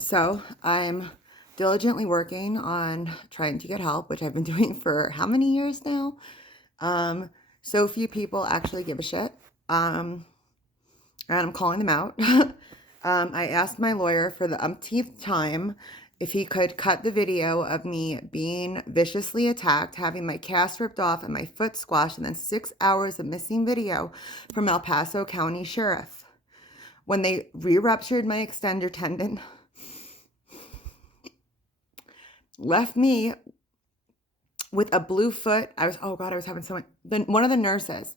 So I'm diligently working on trying to get help, which I've been doing for how many years now? So few people actually give a shit. And I'm calling them out. I asked my lawyer for the umpteenth time if he could cut the video of me being viciously attacked, having my cast ripped off and my foot squashed, and then 6 hours of missing video from El Paso County Sheriff. When they re-ruptured my extender tendon, left me with a blue foot. I was having someone. Then one of the nurses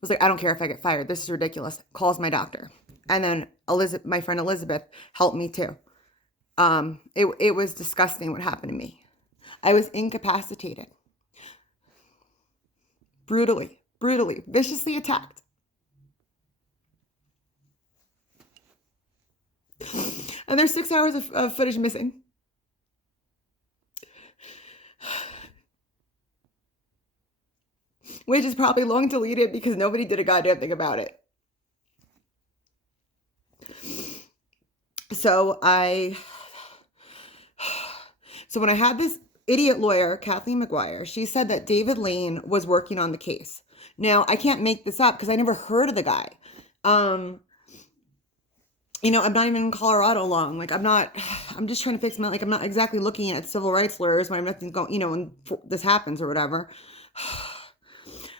was like, I don't care if I get fired. This is ridiculous. Calls my doctor. And then my friend Elizabeth helped me too. It was disgusting what happened to me. I was incapacitated. Brutally, viciously attacked. And there's 6 hours of footage missing. Which is probably long deleted because nobody did a goddamn thing about it. So when I had this idiot lawyer, Kathleen McGuire, she said that David Lane was working on the case. Now, I can't make this up because I never heard of the guy. I'm not even in Colorado long. I'm just trying to fix I'm not exactly looking at civil rights lawyers when nothing's going, when this happens or whatever.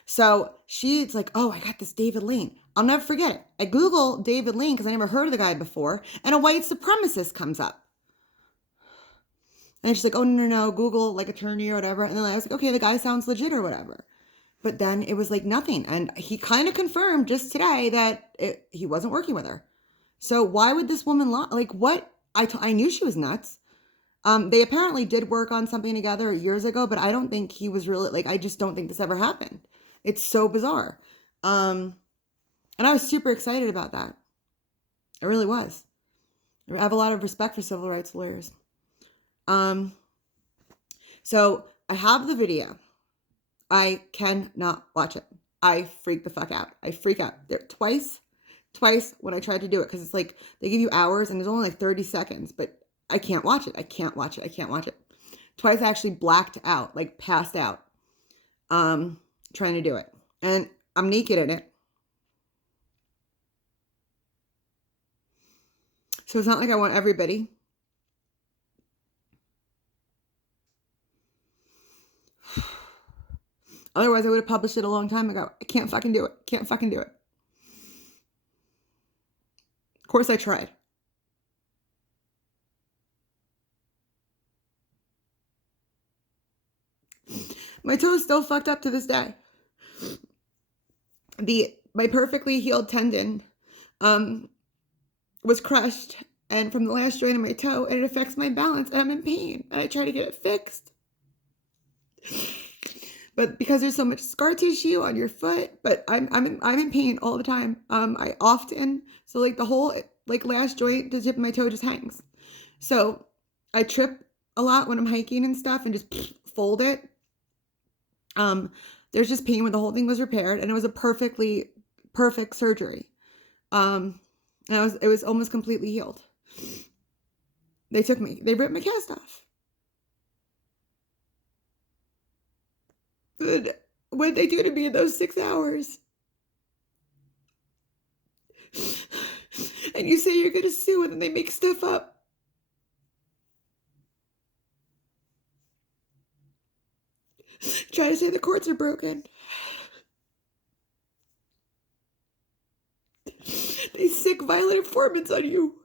So she's like, oh, I got this David Lane. I'll never forget it. I Google David Lane because I never heard of the guy before, and a white supremacist comes up. And she's like, oh, no, Google attorney or whatever. And then I was like, okay, the guy sounds legit or whatever. But then it was nothing. And he kind of confirmed just today that he wasn't working with her. So why would this woman lie? What? I knew she was nuts. They apparently did work on something together years ago, but I don't think he was really, I just don't think this ever happened. It's so bizarre. And I was super excited about that. I really was. I have a lot of respect for civil rights lawyers. So I have the video. I cannot watch it. I freak the fuck out. I freak out. There twice when I tried to do it, because it's they give you hours and there's only 30 seconds, but I can't watch it. I can't watch it. Twice I actually blacked out, passed out, trying to do it. And I'm naked in it. So it's not like I want everybody. Otherwise, I would have published it a long time ago. I can't fucking do it. Of course, I tried. My toe is still fucked up to this day. My perfectly healed tendon was crushed, and from the last joint of my toe, and it affects my balance, and I'm in pain, and I try to get it fixed. But because there's so much scar tissue on your foot, but I'm in pain all the time. I often, so the whole last joint, the tip of my toe just hangs. So I trip a lot when I'm hiking and stuff and just fold it. There's just pain when the whole thing was repaired, and it was a perfect surgery. And it was almost completely healed. They ripped my cast off. But what did they do to me in those 6 hours? And you say you're going to sue, and then they make stuff up. Try to say the courts are broken. They sick violent informants on you.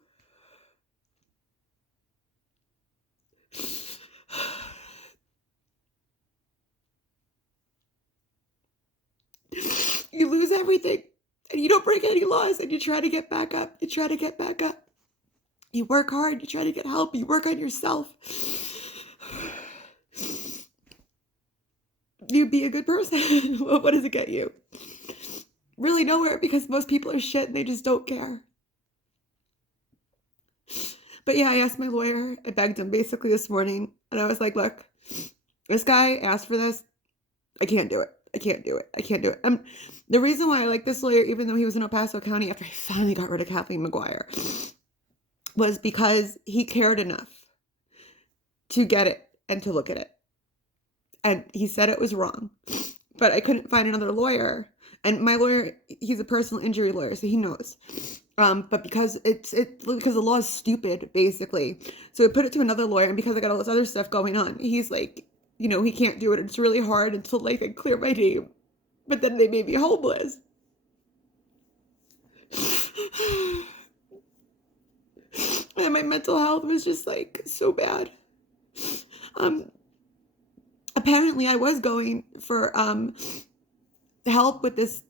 You lose everything, and you don't break any laws, and you try to get back up. You work hard. You try to get help. You work on yourself. You be a good person. What does it get you? Really nowhere, because most people are shit and they just don't care. But yeah, I asked my lawyer. I begged him basically this morning, and I was like, look, this guy asked for this. I can't do it. The reason why I like this lawyer, even though he was in El Paso County after I finally got rid of Kathleen McGuire, was because he cared enough to get it and to look at it. And he said it was wrong, but I couldn't find another lawyer. And my lawyer, he's a personal injury lawyer, so he knows. But because because the law is stupid, basically. So I put it to another lawyer, and because I got all this other stuff going on, he's like, he can't do it. It's really hard until like they clear my name. But then they made me homeless. And my mental health was just like so bad. Apparently I was going for help with this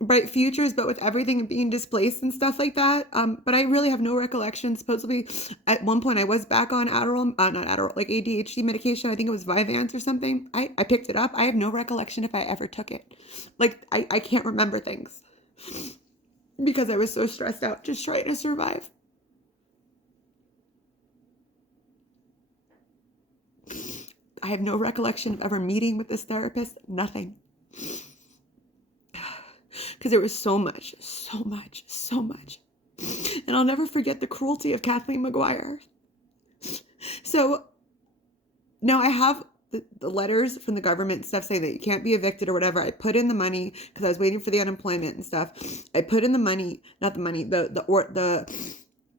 bright futures, but with everything being displaced and stuff like that. But I really have no recollection. Supposedly at one point I was back on Adderall, not Adderall, like ADHD medication. I think it was Vyvanse or something. I picked it up. I have no recollection if I ever took it. Like I can't remember things because I was so stressed out just trying to survive. I have no recollection of ever meeting with this therapist, nothing. Because there was so much. And I'll never forget the cruelty of Kathleen McGuire. So now I have the letters from the government stuff saying that you can't be evicted or whatever. I put in the money because I was waiting for the unemployment and stuff. I put in the money, not the money, the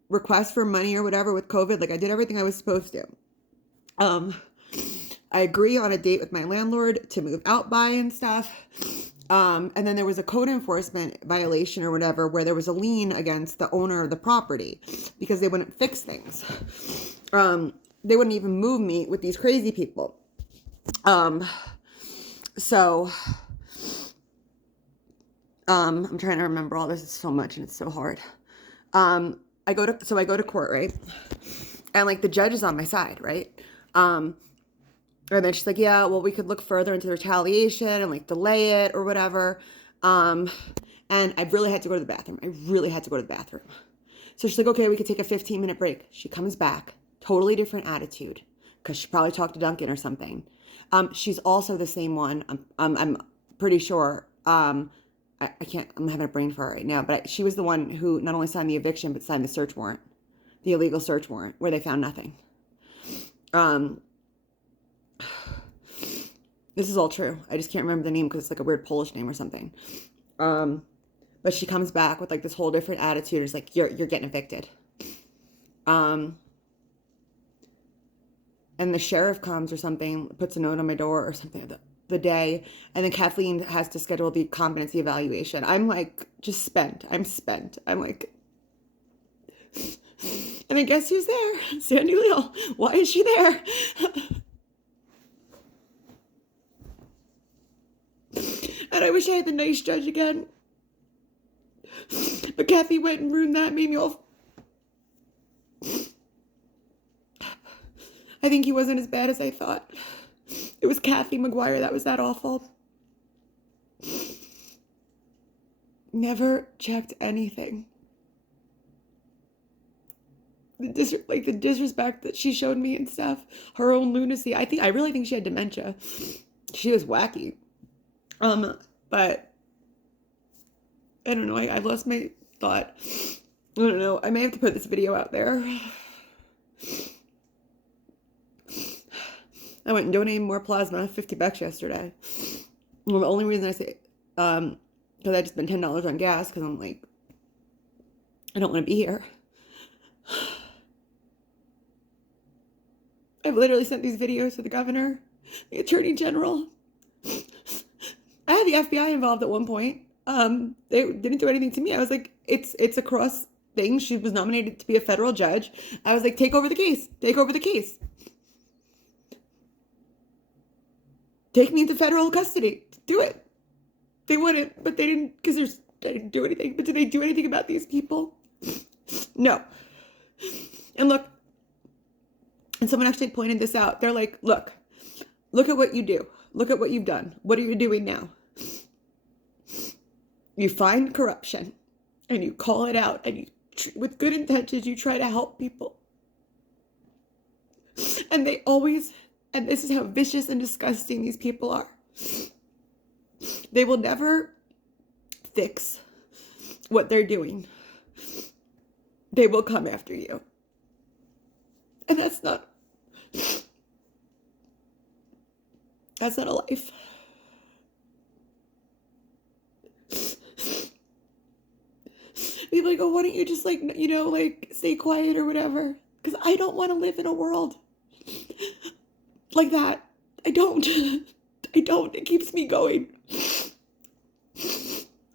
request for money or whatever with COVID. Like I did everything I was supposed to. I agree on a date with my landlord to move out by and stuff. And then there was a code enforcement violation or whatever where there was a lien against the owner of the property because they wouldn't fix things. They wouldn't even move me with these crazy people. So I'm trying to remember all this. It's so much and it's so hard. I go to court, right? And like the judge is on my side, right? And then she's like, yeah, well, we could look further into the retaliation and like delay it or whatever. And I really had to go to the bathroom. So she's like, okay, we could take a 15-minute break. She comes back, totally different attitude because she probably talked to Duncan or something. She's also the same one. I'm pretty sure. I can't, I'm having a brain fart right now, but she was the one who not only signed the eviction, but signed the search warrant, the illegal search warrant where they found nothing. This is all true. I just can't remember the name because it's like a weird Polish name or something. But she comes back with like this whole different attitude. It's like, you're getting evicted. And the sheriff comes or something, puts a note on my door or something the day. And then Kathleen has to schedule the competency evaluation. I'm like, just spent. I'm spent. I'm like, and then guess who's there? Sandy Leal. Why is she there? And I wish I had the nice judge again. But Kathy went and ruined that, made me all... I think he wasn't as bad as I thought. It was Kathy McGuire that was that awful. Never checked anything. The disrespect that she showed me and stuff. Her own lunacy. I really think she had dementia. She was wacky. But I don't know. I've lost my thought. I don't know. I may have to put this video out there. I went and donated more plasma, $50 yesterday. Well, the only reason I say, because I just spent $10 on gas, because I'm like, I don't want to be here. I've literally sent these videos to the governor, the attorney general. I had the FBI involved at one point. They didn't do anything to me. I was like, it's a cross thing. She was nominated to be a federal judge. I was like, take over the case. Take over the case. Take me into federal custody. Do it. They wouldn't, but they didn't, because they didn't do anything. But did they do anything about these people? No. And look, and someone actually pointed this out. They're like, look at what you do. Look at what you've done. What are you doing now? You find corruption and you call it out, and you, with good intentions, you try to help people. And they always, and this is how vicious and disgusting these people are. They will never fix what they're doing. they will come after you. And that's not a life. People like, oh, why don't you just like, you know, like stay quiet or whatever? Because I don't want to live in a world like that. I don't. I don't. It keeps me going.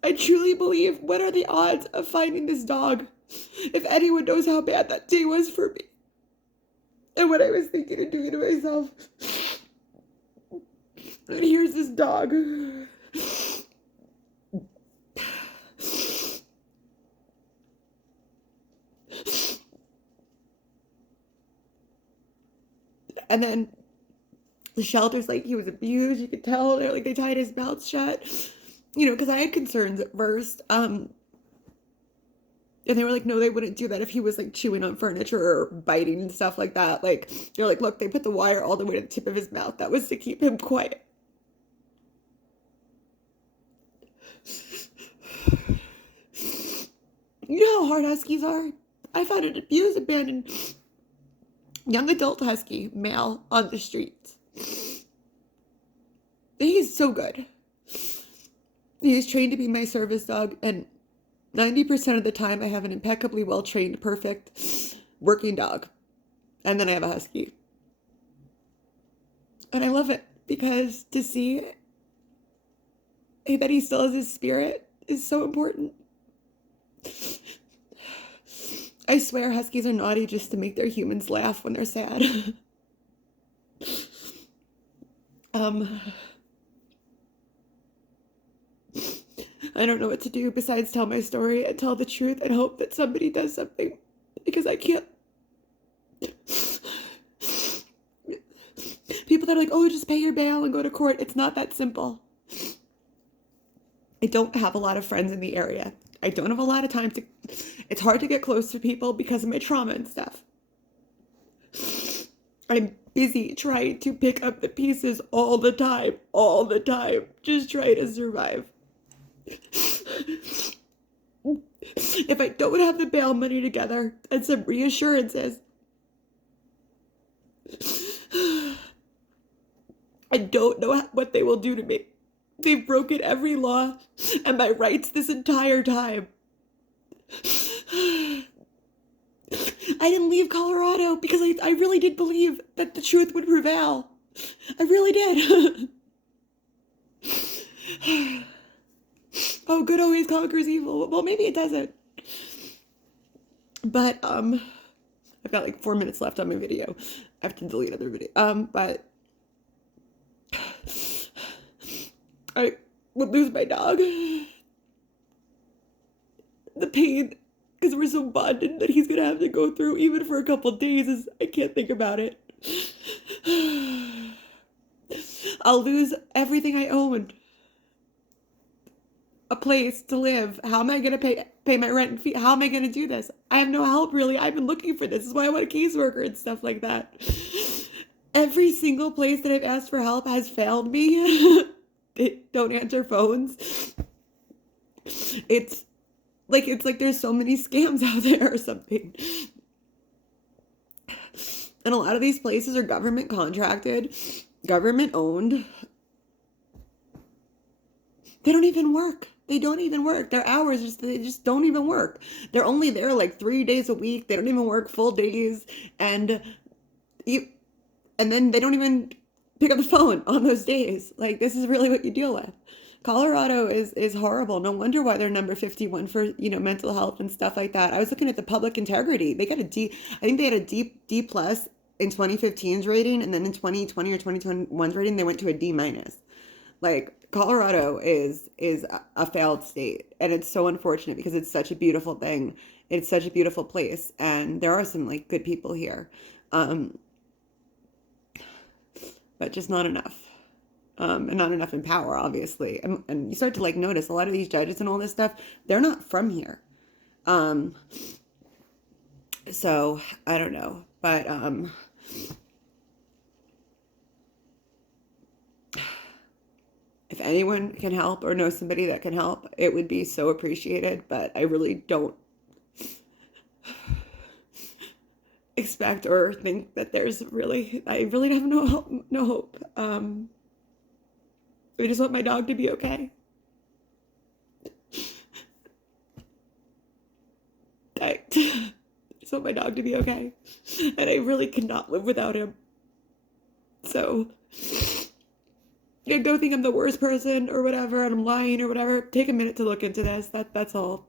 I truly believe, what are the odds of finding this dog? If anyone knows how bad that day was for me and what I was thinking and doing to myself. And here's this dog. And then the shelter's like, he was abused, you could tell. They're like, they tied his mouth shut. You know, because I had concerns at first. And they were like, no, they wouldn't do that if he was like chewing on furniture or biting and stuff like that. Like, they're like, look, they put the wire all the way to the tip of his mouth. That was to keep him quiet. You know how hard huskies are? I found an abused, abandoned young adult husky, male, on the streets. He's so good. He's trained to be my service dog, and 90% of the time I have an impeccably well-trained, perfect, working dog. And then I have a husky. And I love it, because to see that he still has his spirit is so important. I swear huskies are naughty just to make their humans laugh when they're sad. I don't know what to do besides tell my story and tell the truth and hope that somebody does something, because I can't. People that are like, oh, just pay your bail and go to court. It's not that simple. I don't have a lot of friends in the area. I don't have a lot of time to, it's hard to get close to people because of my trauma and stuff. I'm busy trying to pick up the pieces all the time, just trying to survive. If I don't have the bail money together and some reassurances, I don't know what they will do to me. They've broken every law and my rights this entire time. I didn't leave Colorado because I really did believe that the truth would prevail. I really did. Oh, good always conquers evil. Well, maybe it doesn't. But I've got like 4 minutes left on my video. I have to delete other video. But I would lose my dog. The pain, because we're so bonded, that he's gonna have to go through even for a couple days, is, I can't think about it. I'll lose everything I owned. A place to live. How am I gonna pay my rent and fee? How am I gonna do this? I have no help, really. I've been looking for this. This is why I want a caseworker and stuff like that. Every single place that I've asked for help has failed me. They don't answer phones. It's like there's so many scams out there or something. And a lot of these places are government contracted, government owned. They don't even work. They don't even work. Their hours, they just don't even work. They're only there like 3 days a week. They don't even work full days. And then they don't even pick up the phone on those days. Like, this is really what you deal with. Colorado is horrible. No wonder why they're number 51 for, mental health and stuff like that. I was looking at the public integrity. They got a D, I think they had a D plus in 2015's rating, and then in 2020 or 2021's rating, they went to a D minus. Like, Colorado is a failed state, and it's so unfortunate because it's such a beautiful thing. It's such a beautiful place, and there are some like good people here, but just not enough. And not enough in power, obviously. And you start to like notice a lot of these judges and all this stuff, they're not from here. So I don't know, but if anyone can help or knows somebody that can help, it would be so appreciated. But I really don't. expect or think that I really have no hope. I just want my dog to be okay. I just want my dog to be okay. And I really cannot live without him. So I don't think I'm the worst person or whatever, and I'm lying or whatever. Take a minute to look into this. That's all.